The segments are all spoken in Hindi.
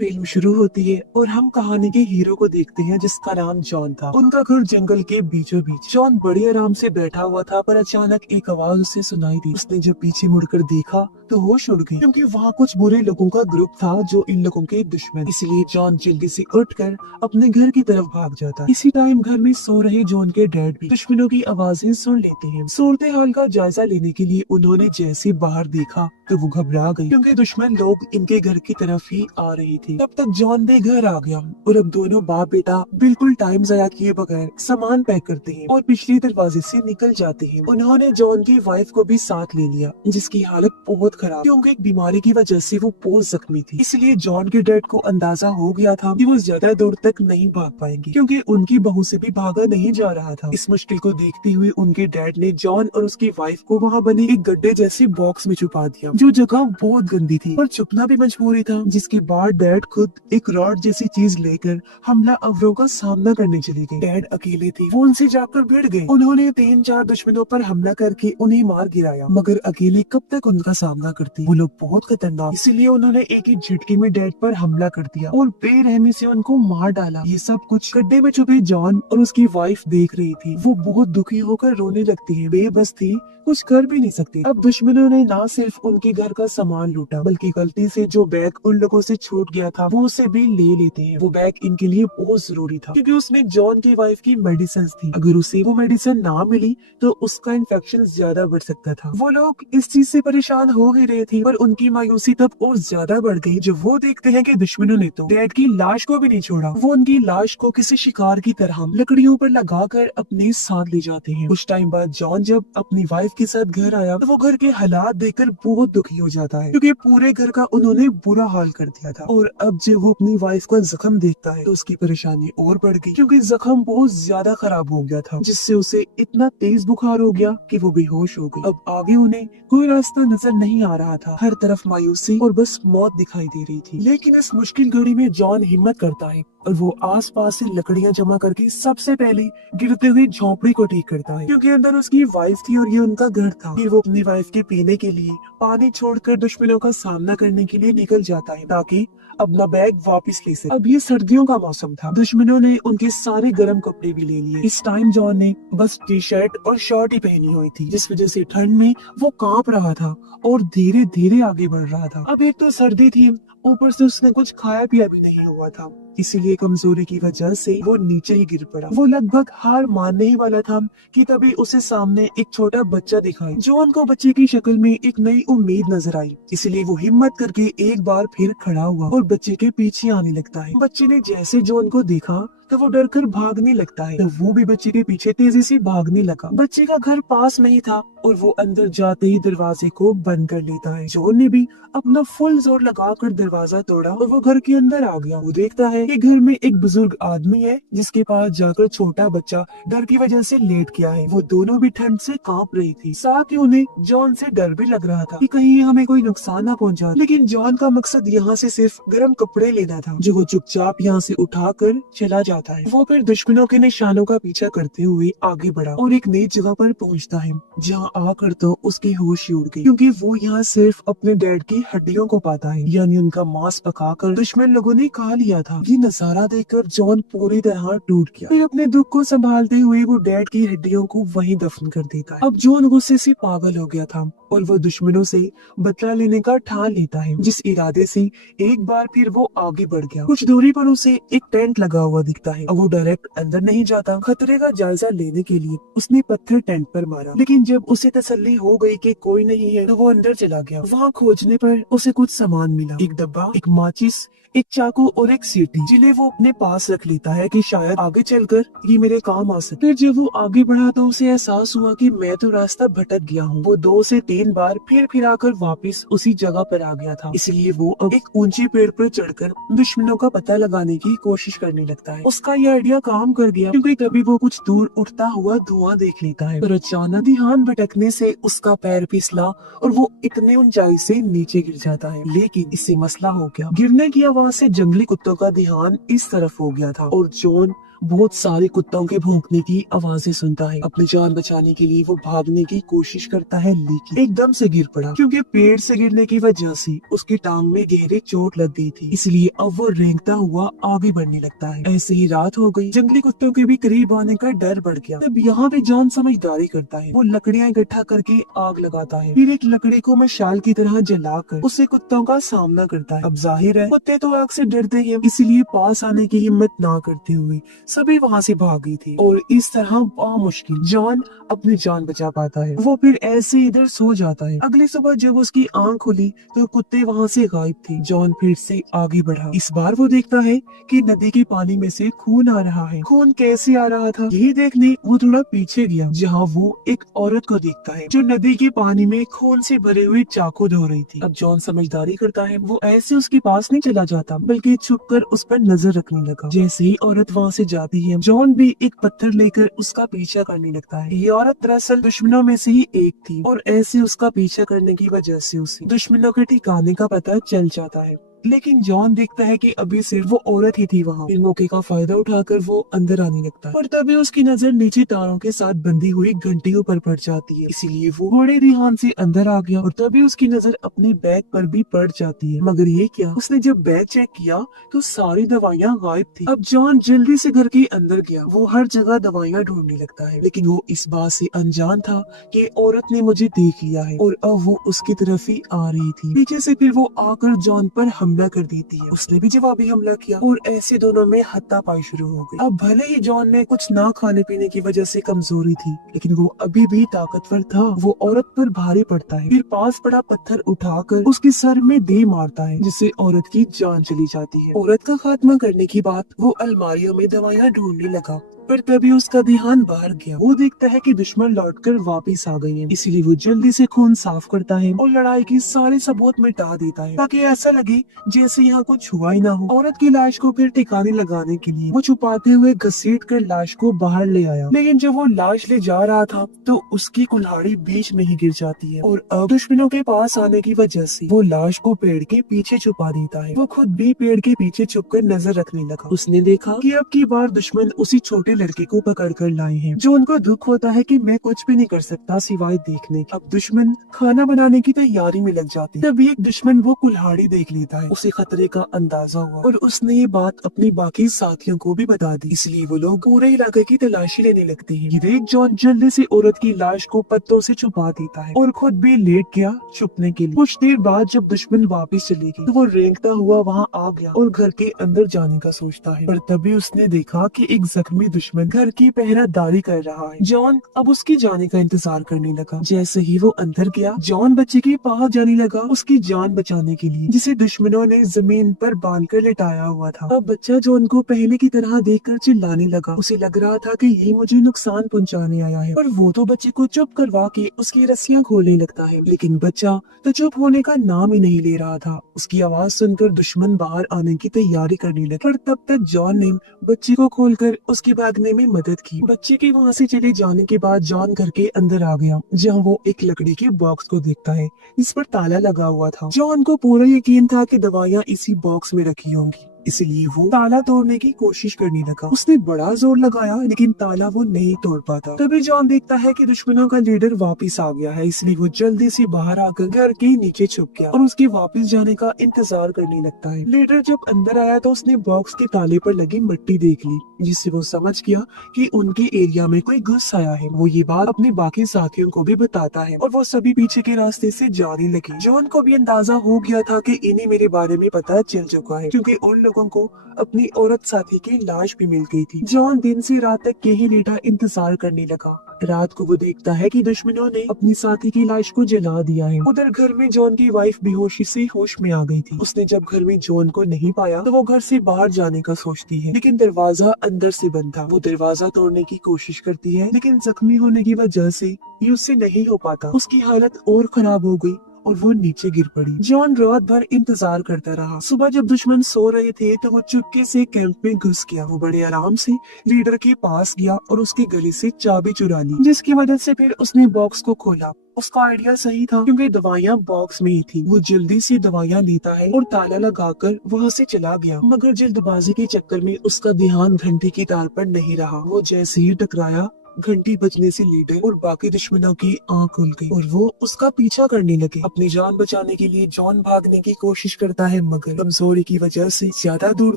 फिल्म शुरू होती है और हम कहानी के हीरो को देखते हैं जिसका नाम जॉन था। उनका घर जंगल के बीचों बीच। जॉन बड़े आराम से बैठा हुआ था पर अचानक एक आवाज उसे सुनाई दी। उसने जब पीछे मुड़कर देखा तो होश उड़ गई क्योंकि वहाँ कुछ बुरे लोगों का ग्रुप था जो इन लोगों के दुश्मन। इसलिए जॉन जल्दी से उठकर अपने घर की तरफ भाग जाता। इसी टाइम घर में सो रहे जॉन के डैड भी दुश्मनों की आवाजें सुन लेते हैं। सूरत हाल का जायजा लेने के लिए उन्होंने जैसे बाहर देखा तो वो घबरा गई क्योंकि दुश्मन लोग इनके घर की तरफ ही आ रहे थे। तब तक जॉन भी घर आ गया और अब दोनों बाप बेटा बिल्कुल टाइम जाया किए बगैर सामान पैक करते हैं और पिछले दरवाजे से निकल जाते हैं। उन्होंने जॉन की वाइफ को भी साथ ले लिया जिसकी हालत बहुत खराब क्योंकि एक बीमारी की वजह से वो बहुत जख्मी थी। इसलिए जॉन के डैड को अंदाजा हो गया था कि वो ज्यादा दूर तक नहीं भाग पाएंगे क्योंकि उनकी बहू से भी भागा नहीं जा रहा था। इस मुश्किल को देखते हुए उनके डैड ने जॉन और उसकी वाइफ को वहाँ बने एक गड्ढे जैसे बॉक्स में छुपा दिया जो जगह बहुत गंदी थी पर छुपना भी मजबूरी था। जिसके बाद डैड खुद एक रॉड जैसी चीज लेकर हमला अवरों का सामना करने चले गए। डैड अकेले थे, वो उनसे जाकर भिड़ गए। उन्होंने 3-4 दुश्मनों पर हमला करके उन्हें मार गिराया मगर अकेले कब तक उनका सामना करते। वो लोग बहुत खतरनाक, इसलिए उन्होंने एक ही झटके में डैड पर हमला कर दिया और बेरहमी से उनको मार डाला। ये सब कुछ गड्ढे में छुपे जॉन और उसकी वाइफ देख रही थी। वो बहुत दुखी होकर रोने लगती है, बेबस थी, कुछ कर भी नहीं सकती। अब दुश्मनों ने ना सिर्फ उनके घर का सामान लूटा बल्कि गलती से जो बैग उन लोगों से छूट गया था वो उसे भी ले लेते हैं। वो बैग इनके लिए बहुत जरूरी था क्योंकि उसमें जॉन की वाइफ की मेडिसिन थी। अगर उसे वो मेडिसिन ना मिली तो उसका इन्फेक्शन ज्यादा बढ़ सकता था। वो लोग इस चीज से परेशान हो ही रहे थे पर उनकी मायूसी तब और ज्यादा बढ़ गई जब वो देखते हैं कि दुश्मनों ने तो डैड की लाश को भी नहीं छोड़ा। वो उनकी लाश को किसी शिकार की तरह लकड़ियों पर लगाकर अपने साथ ले जाते हैं। कुछ टाइम बाद जॉन जब अपनी वाइफ के साथ घर आया तो वो घर के हालात देखकर बहुत दुखी हो जाता है क्योंकि पूरे घर का उन्होंने बुरा हाल कर दिया था। और अब जब वो अपनी वाइफ का जख्म देखता है तो उसकी परेशानी और बढ़ गई क्योंकि जख्म बहुत ज्यादा खराब हो गया था जिससे उसे इतना तेज बुखार हो गया कि वो बेहोश हो गई। अब आगे उन्हें कोई रास्ता नजर नहीं आ रहा था, हर तरफ मायूसी और बस मौत दिखाई दे रही थी। लेकिन इस मुश्किल घड़ी में जॉन हिम्मत करता है और वो आसपास से लकड़ियां जमा करके सबसे पहले गिरते हुए झोंपड़ी को ठीक करता है क्योंकि अंदर उसकी वाइफ थी और ये उनका घर था। फिर वो अपनी वाइफ के पीने के लिए पानी छोड़कर दुश्मनों का सामना करने के लिए निकल जाता है ताकि अपना बैग वापस ले सके। अब ये सर्दियों का मौसम था, दुश्मनों ने उनके सारे गर्म कपड़े भी ले लिए। इस टाइम जॉन ने बस टी शर्ट और शर्ट ही पहनी हुई थी जिस वजह से ठंड में वो कांप रहा था और धीरे धीरे आगे बढ़ रहा था। अब एक तो सर्दी थी, ऊपर से उसने कुछ खाया पिया भी नहीं हुआ था, इसीलिए कमजोरी की वजह से वो नीचे ही गिर पड़ा। वो लगभग हार मानने ही वाला था कि तभी उसे सामने एक छोटा बच्चा दिखाई। जॉन को बच्चे की शक्ल में एक नई उम्मीद नजर आई, इसलिए वो हिम्मत करके एक बार फिर खड़ा हुआ और बच्चे के पीछे आने लगता है। बच्चे ने जैसे जॉन को देखा तो वो डर कर भागने लगता है, तो वो भी बच्चे के पीछे तेजी से भागने लगा। बच्चे का घर पास में ही था और वो अंदर जाते ही दरवाजे को बंद कर लेता है। जॉन ने भी अपना फुल जोर लगाकर दरवाजा तोड़ा और वो घर के अंदर आ गया। वो देखता है कि घर में एक बुजुर्ग आदमी है जिसके पास जाकर छोटा बच्चा डर की वजह से लेट गया है। वो दोनों भी ठंड से कांप रही थी, साथ ही उन्हें जॉन से डर भी लग रहा था कि कहीं हमें कोई नुकसान ना पहुंचा। लेकिन जॉन का मकसद यहाँ से सिर्फ गर्म कपड़े लेना था जो वो चुपचाप यहाँ से उठाकर चला जाता है। वो फिर दुश्मनों के निशानों का पीछा करते हुए आगे बढ़ा और एक नई जगह पर पहुंचता है जहाँ आकर तो उसकी होश ही उड़ गई क्योंकि वो यहाँ सिर्फ अपने डैड की हड्डियों को पाता है, यानी उनका मांस पकाकर दुश्मन लोगों ने खा लिया था। ये नजारा देखकर जॉन पूरी तरह टूट गया। फिर अपने दुख को संभालते हुए वो डैड की हड्डियों को वहीं दफन कर देता है। अब जॉन गुस्से से पागल हो गया था और वो दुश्मनों से बदला लेने का ठान लेता है, जिस इरादे से एक बार फिर वो आगे बढ़ गया। कुछ दूरी पर उसे एक टेंट लगा हुआ दिखता है और वो डायरेक्ट अंदर नहीं जाता। खतरे का जायजा लेने के लिए उसने पत्थर टेंट पर मारा, लेकिन जब उसे तसल्ली हो गई कि कोई नहीं है तो वो अंदर चला गया। वहाँ खोजने पर उसे कुछ सामान मिला, एक डब्बा, एक माचिस, एक चाकू और एक सीटी, जिन्हें वो अपने पास रख लेता है कि शायद आगे चलकर ये मेरे काम आ सके। फिर जब वो आगे बढ़ा तो उसे एहसास हुआ कि मैं तो रास्ता भटक गया हूँ। वो 2 से 3 बार फिर आकर वापस उसी जगह पर आ गया था, इसलिए वो अब एक ऊंचे पेड़ पर चढ़कर दुश्मनों का पता लगाने की कोशिश करने लगता है। उसका ये आइडिया काम कर गया क्योंकि तभी वो कुछ दूर उठता हुआ धुआं देख लेता है, पर अचानक ध्यान भटकने से उसका पैर फिसला और वो इतने ऊंचाई से नीचे गिर जाता है। लेकिन इससे मसला हो गया, गिरने की आवाज से जंगली कुत्तों का ध्यान इस तरफ हो गया था और जॉन बहुत सारे कुत्तों के भौंकने की आवाजें सुनता है। अपनी जान बचाने के लिए वो भागने की कोशिश करता है, लेकिन एकदम से गिर पड़ा क्योंकि पेड़ से गिरने की वजह से उसकी टांग में गहरी चोट लग गई थी। इसलिए अब वो रेंगता हुआ आगे बढ़ने लगता है। ऐसे ही रात हो गई। जंगली कुत्तों के भी करीब आने का डर बढ़ गया। तब यहाँ पे जॉन समझदारी करता है। वो लकड़ियाँ इकट्ठा करके आग लगाता है, फिर एक लकड़ी को मशाल की तरह जलाकर उससे कुत्तों का सामना करता है। अब जाहिर है कुत्ते तो आग से डरते हैं, इसीलिए पास आने की हिम्मत ना करते हुए सभी वहाँ से भाग गई थी। और इस तरह मुश्किल जॉन अपनी जान बचा पाता है। वो फिर ऐसे इधर सो जाता है। अगली सुबह जब उसकी आंख खुली तो कुत्ते वहाँ से गायब थे। जॉन फिर से आगे बढ़ा। इस बार वो देखता है कि नदी के पानी में से खून आ रहा है। खून कैसे आ रहा था यही देखने वो थोड़ा पीछे गया, जहाँ वो एक औरत को देखता है जो नदी के पानी में खून से भरे हुए चाकू धो रही थी। अब जॉन समझदारी करता है। वो ऐसे उसके पास नहीं चला जाता, बल्कि छुपकर उस पर नजर रखने लगा। जैसे ही औरत वहाँ से जाती है, जॉन भी एक पत्थर लेकर उसका पीछा करने लगता है। ये औरत दरअसल दुश्मनों में से ही एक थी और ऐसे उसका पीछा करने की वजह से उसे दुश्मनों के ठिकाने का पता चल जाता है। लेकिन जॉन देखता है कि अभी सिर्फ वो औरत ही थी वहाँ। फिर मौके का फायदा उठाकर वो अंदर आने लगता है और तभी उसकी नजर नीचे तारों के साथ बंधी हुई घंटियों पर पड़ जाती है। इसीलिए वो बड़े ध्यान से अंदर आ गया और तभी उसकी नजर अपने बैग पर भी पड़ जाती है। मगर ये क्या, उसने जब बैग चेक किया तो सारी दवाइयाँ गायब थी। अब जॉन जल्दी से घर के अंदर गया। वो हर जगह दवाइयाँ ढूंढने लगता है, लेकिन वो इस बात से अनजान था कि औरत ने मुझे देख लिया है और अब वो उसकी तरफ ही आ रही थी पीछे से। फिर वो आकर जॉन पर हमला कर देती है। उसने भी जवाबी हमला किया और ऐसे दोनों में हाथापाई शुरू हो गई। अब भले ही जॉन में कुछ ना खाने पीने की वजह से कमजोरी थी, लेकिन वो अभी भी ताकतवर था। वो औरत पर भारी पड़ता है, फिर पास पड़ा पत्थर उठाकर उसके सर में दे मारता है, जिससे औरत की जान चली जाती है। औरत का खात्मा करने के बाद वो अलमारियों में दवाइयाँ ढूंढने लगा, पर तभी उसका ध्यान बाहर गया। वो देखता है कि दुश्मन लौटकर वापस आ गए हैं, इसीलिए वो जल्दी से खून साफ करता है और लड़ाई के सारे सबूत मिटा देता है, ताकि ऐसा लगे जैसे यहाँ कुछ हुआ ही ना हो। औरत की लाश को फिर ठिकाने लगाने के लिए वो छुपाते हुए घसीट कर लाश को बाहर ले आया, लेकिन जब वो लाश ले जा रहा था तो उसकी कुल्हाड़ी बीच में ही गिर जाती है और अब दुश्मनों के पास आने की वजह से वो लाश को पेड़ के पीछे छुपा देता है। वो खुद भी पेड़ के पीछे छुपकर नजर रखने लगा। उसने देखा कि अब की बार दुश्मन उसी छोटे लड़के को पकड़ कर लाए हैं, जो उनको दुख होता है कि मैं कुछ भी नहीं कर सकता सिवाय देखने के। अब दुश्मन खाना बनाने की तैयारी में लग जाते हैं। तभी एक दुश्मन वो कुल्हाड़ी देख लेता है। उसे खतरे का अंदाजा हुआ और उसने ये बात अपने बाकी साथियों को भी बता दी, इसलिए वो लोग पूरे इलाके की तलाशी लेने लगते हैं। ये देख जॉन जल्दी से औरत की लाश को पत्तों से छुपा देता है और खुद भी लेट गया छुपने के लिए। कुछ देर बाद जब दुश्मन वापस चले गए तो वो रेंगता हुआ वहाँ आ गया और घर के अंदर जाने का सोचता है, पर तभी उसने देखा कि एक जख्मी दुश्मन घर की पहरादारी कर रहा है। जॉन अब उसकी जाने का इंतजार करने लगा। जैसे ही वो अंदर गया, जॉन बच्चे के पास जाने लगा उसकी जान बचाने के लिए, जिसे दुश्मनों ने जमीन पर बांधकर लेटाया हुआ था। अब बच्चा जॉन को पहले की तरह देखकर चिल्लाने लगा। उसे लग रहा था कि ये मुझे नुकसान पहुंचाने आया है, पर वो तो बच्चे को चुप करवा के उसकी रस्सियां खोलने लगता है। लेकिन बच्चा तो चुप होने का नाम ही नहीं ले रहा था। उसकी आवाज सुनकर दुश्मन बाहर आने की तैयारी करने लगे, पर तब तक जॉन ने बच्ची को खोलकर उसके भागने में मदद की। बच्चे के वहाँ से चले जाने के बाद जॉन घर के अंदर आ गया, जहाँ वो एक लकड़ी के बॉक्स को देखता है। इस पर ताला लगा हुआ था। जॉन को पूरा यकीन था कि दवाइयाँ इसी बॉक्स में रखी होंगी, इसलिए वो ताला तोड़ने की कोशिश करने लगा। उसने बड़ा जोर लगाया, लेकिन ताला वो नहीं तोड़ पाता। तभी जॉन देखता है कि दुश्मनों का लीडर वापस आ गया है, इसलिए वो जल्दी से बाहर आकर घर के नीचे छुप गया और उसके वापस जाने का इंतजार करने लगता है। लीडर जब अंदर आया तो उसने बॉक्स के ताले पर लगी मिट्टी देख ली, जिससे वो समझ गया कि उनके एरिया में कोई घुस आया है। वो ये बात अपने बाकी साथियों को भी बताता है और वो सभी पीछे के रास्ते से जाने लगे। जॉन को भी अंदाजा हो गया था कि इन्हें मेरे बारे में पता चल चुका है, क्योंकि उन लोगों को अपनी औरत साथी की लाश भी मिल गई थी। जॉन दिन से रात तक यही लेटा इंतजार करने लगा। रात को वो देखता है कि दुश्मनों ने अपनी साथी की लाश को जला दिया है। उधर घर में जॉन की वाइफ बेहोशी से होश में आ गई थी। उसने जब घर में जॉन को नहीं पाया तो वो घर से बाहर जाने का सोचती है, लेकिन दरवाजा अंदर से बंद था। वो दरवाजा तोड़ने की कोशिश करती है, लेकिन जख्मी होने की वजह से ये उससे नहीं हो पाता। उसकी हालत और खराब हो गई और वो नीचे गिर पड़ी। जॉन रात भर इंतजार करता रहा। सुबह जब दुश्मन सो रहे थे तो वो चुपके से कैंप में घुस गया। वो बड़े आराम से लीडर के पास गया और उसके गले से चाबी चुरा ली, जिसकी मदद से फिर उसने बॉक्स को खोला। उसका आइडिया सही था क्योंकि दवाइयाँ बॉक्स में ही थी। वो जल्दी से दवाइयाँ लेता है और ताला लगाकर वहाँ से चला गया, मगर जल्दबाजी के चक्कर में उसका ध्यान घंटी की तार पर नहीं रहा। वो जैसे ही टकराया, घंटी बजने से लीडर और बाकी दुश्मनों की आंख खुल गई और वो उसका पीछा करने लगे। अपनी जान बचाने के लिए जॉन भागने की कोशिश करता है, मगर कमजोरी की वजह से ज्यादा दूर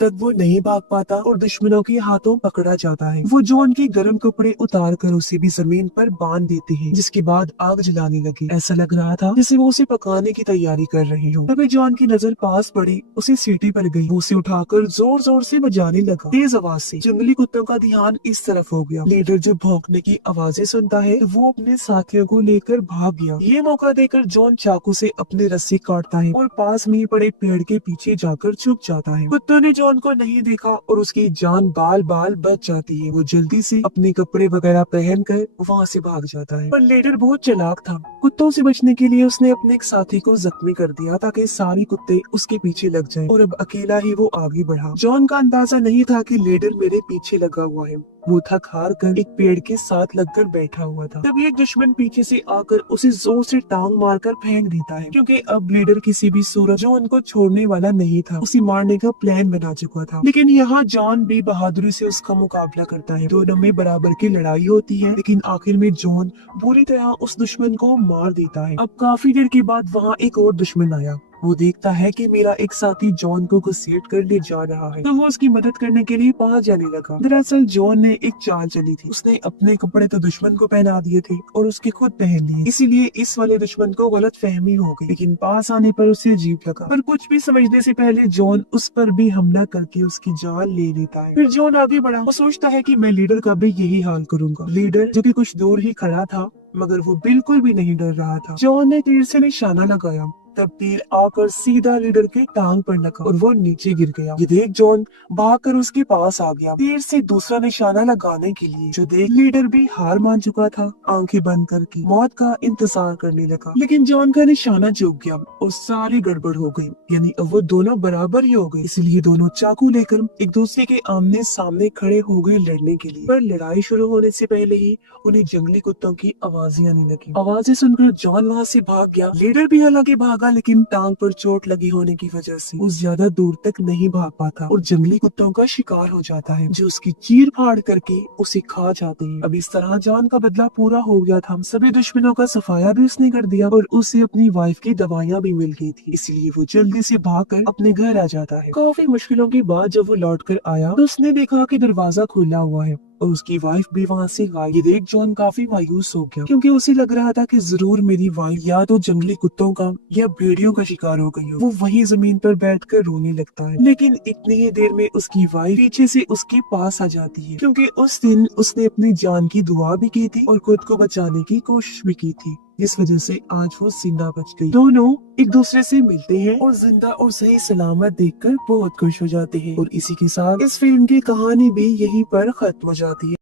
तक वो नहीं भाग पाता और दुश्मनों के हाथों पकड़ा जाता है। वो जॉन के गर्म कपड़े उतार कर उसे भी जमीन पर बांध देते हैं, जिसके बाद आग जलाने लगे। ऐसा लग रहा था जैसे वो उसे पकाने की तैयारी कर रही हो। तभी जॉन की नजर पास पड़ी, उसे सीटी पर गई। वो उसे उठाकर जोर जोर से बजाने लगा, तेज आवाज से। जंगली कुत्तों का ध्यान इस तरफ हो गया। लीडर जो भौंकने की आवाजें सुनता है, वो अपने साथियों को लेकर भाग गया। ये मौका देकर जॉन चाकू से अपनी रस्सी काटता है और पास में ही पड़े पेड़ के पीछे जाकर छुप जाता है। कुत्तों ने जॉन को नहीं देखा और उसकी जान बाल बाल बच जाती है। वो जल्दी से अपने कपड़े वगैरह पहनकर वहाँ से भाग जाता है, पर लीडर बहुत चालाक था। कुत्तों से बचने के लिए उसने अपने एक साथी को जख्मी कर दिया ताकि सारे कुत्ते उसके पीछे लग जाएं और अब अकेला ही वो आगे बढ़ा। जॉन का अंदाजा नहीं था कि लीडर मेरे पीछे लगा हुआ है। वो थक हार कर एक पेड़ के साथ लगकर बैठा हुआ था। तभी एक दुश्मन पीछे से आकर उसे जोर से टांग मारकर फेंक देता है, क्योंकि अब लीडर किसी भी सूरत जॉन को छोड़ने वाला नहीं था। उसे मारने का प्लान बना चुका था। लेकिन यहाँ जॉन भी बहादुरी से उसका मुकाबला करता है। दोनों में बराबर की लड़ाई होती है, लेकिन आखिर में जॉन बुरी तरह उस दुश्मन को मार देता है। अब काफी देर के बाद वहाँ एक और दुश्मन आया। वो देखता है कि मेरा एक साथी जॉन को घसीट कर ले जा रहा है, तो वो उसकी मदद करने के लिए पास जाने लगा। दरअसल जॉन ने एक चाल चली थी। उसने अपने कपड़े तो दुश्मन को पहना दिए थे और उसके खुद पहन लिए, इसीलिए इस वाले दुश्मन को गलत फहमी हो गई। लेकिन पास आने पर उसे अजीब लगा, पर कुछ भी समझने से पहले जॉन उस पर भी हमला करके उसकी जान ले लेता है। फिर जॉन आगे बढ़ा। वो सोचता है कि मैं लीडर का भी यही हाल करूंगा। लीडर जो कि कुछ दूर ही खड़ा था, मगर वो बिल्कुल भी नहीं डर रहा था। जॉन ने तीर से निशाना लगाया, तब तीर आकर सीधा लीडर के टांग पर लगा और वो नीचे गिर गया। ये देख जॉन भागकर उसके पास आ गया, तीर से दूसरा निशाना लगाने के लिए। जो देख लीडर भी हार मान चुका था, आंखें बंद करके मौत का इंतजार करने लगा। लेकिन जॉन का निशाना चूक गया और सारी गड़बड़ हो गई। यानी अब वो दोनों बराबर ही हो गए। इसलिए दोनों चाकू लेकर एक दूसरे के आमने सामने खड़े हो गए लड़ने के लिए। पर लड़ाई शुरू होने से पहले ही उन्हें जंगली कुत्तों की आवाजें आने लगी। आवाजें सुनकर जॉन वहाँ से भाग गया। लीडर भी हालांकि भागा, लेकिन टांग पर चोट लगी होने की वजह से वो ज्यादा दूर तक नहीं भाग पाता और जंगली कुत्तों का शिकार हो जाता है, जो उसकी चीर फाड़ करके उसे खा जाते हैं। अब इस तरह जॉन का बदला पूरा हो गया था। सभी दुश्मनों का सफाया भी उसने कर दिया और उसे अपनी वाइफ की दवाइयाँ भी मिल गई थी। इसलिए वो जल्दी से भागकर अपने घर आ जाता है। काफी मुश्किलों के बाद जब वो लौट कर आया तो उसने देखा कि दरवाजा खुला हुआ है और उसकी वाइफ भी वहाँ से गायब। ये देख जॉन काफी मायूस हो गया, क्योंकि उसे लग रहा था कि जरूर मेरी वाइफ या तो जंगली कुत्तों का या भेड़ियों का शिकार हो गई हो। वो वहीं जमीन पर बैठकर रोने लगता है। लेकिन इतनी ही देर में उसकी वाइफ पीछे से उसके पास आ जाती है, क्योंकि उस दिन उसने अपनी जान की दुआ भी की थी और खुद को बचाने की कोशिश भी की थी, जिस वजह से आज वो जिंदा बच गई। दोनों एक दूसरे से मिलते हैं और जिंदा और सही सलामत देखकर बहुत खुश हो जाते हैं। और इसी के साथ इस फिल्म की कहानी भी यहीं पर खत्म हो जाती है।